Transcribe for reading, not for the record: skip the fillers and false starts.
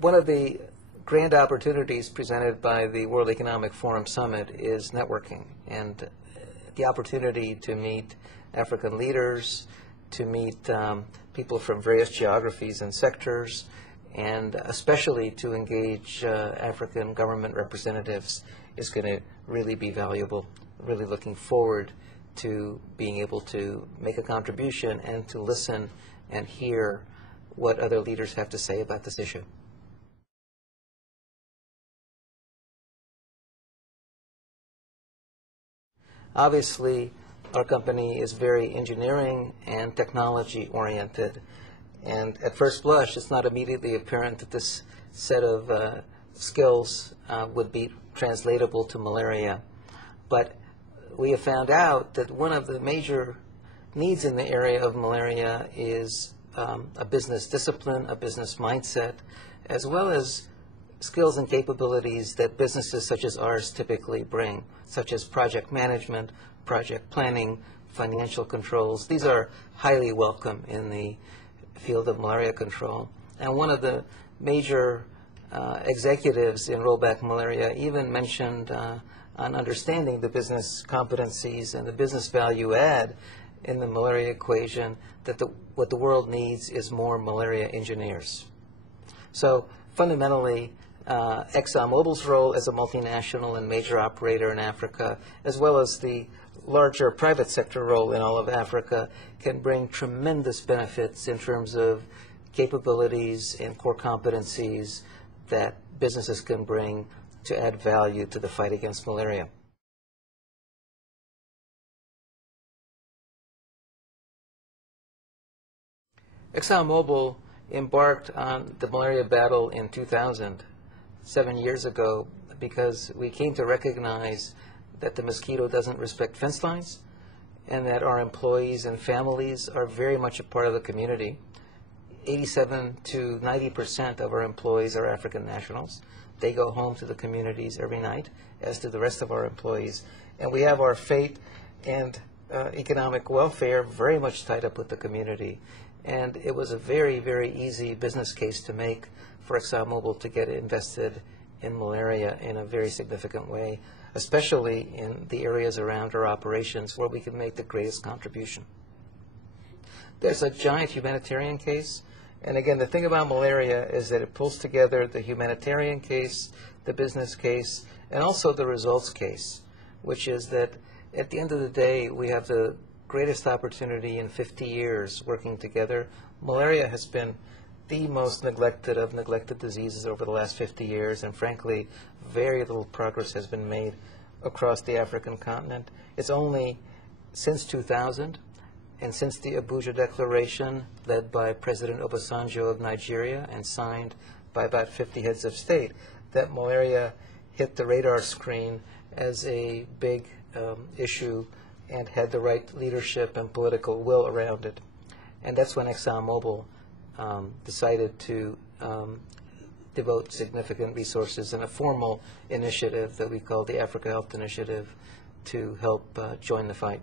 One of the grand opportunities presented by the World Economic Forum Summit is networking, and the opportunity to meet African leaders, to meet people from various geographies and sectors, and especially to engage African government representatives is going to really be valuable. Really looking forward to being able to make a contribution and to listen and hear what other leaders have to say about this issue. Obviously, our company is very engineering and technology oriented, and at first blush it's not immediately apparent that this set of skills would be translatable to malaria. But we have found out that one of the major needs in the area of malaria is a business discipline, a business mindset, as well as skills and capabilities that businesses such as ours typically bring, such as project management, project planning, financial controls. These are highly welcome in the field of malaria control. And one of the major executives in Rollback Malaria even mentioned on understanding the business competencies and the business value add in the malaria equation, that what the world needs is more malaria engineers. So fundamentally, ExxonMobil's role as a multinational and major operator in Africa, as well as the larger private sector role in all of Africa, can bring tremendous benefits in terms of capabilities and core competencies that businesses can bring to add value to the fight against malaria. ExxonMobil embarked on the malaria battle in 2000, 7 years ago, because we came to recognize that the mosquito doesn't respect fence lines and that our employees and families are very much a part of the community. 87 to 90% of our employees are African nationals. They go home to the communities every night, as do the rest of our employees. And we have our fate and economic welfare very much tied up with the community. And it was a very, very easy business case to make for ExxonMobil to get invested in malaria in a very significant way, especially in the areas around our operations where we can make the greatest contribution. There's a giant humanitarian case. And again, the thing about malaria is that it pulls together the humanitarian case, the business case, and also the results case, which is that at the end of the day, we have the greatest opportunity in 50 years working together. Malaria has been the most neglected of neglected diseases over the last 50 years, and frankly, very little progress has been made across the African continent. It's only since 2000, and since the Abuja Declaration, led by President Obasanjo of Nigeria and signed by about 50 heads of state, that malaria hit the radar screen as a big issue and had the right leadership and political will around it. And that's when ExxonMobil decided to devote significant resources in a formal initiative that we call the Africa Health Initiative to help join the fight.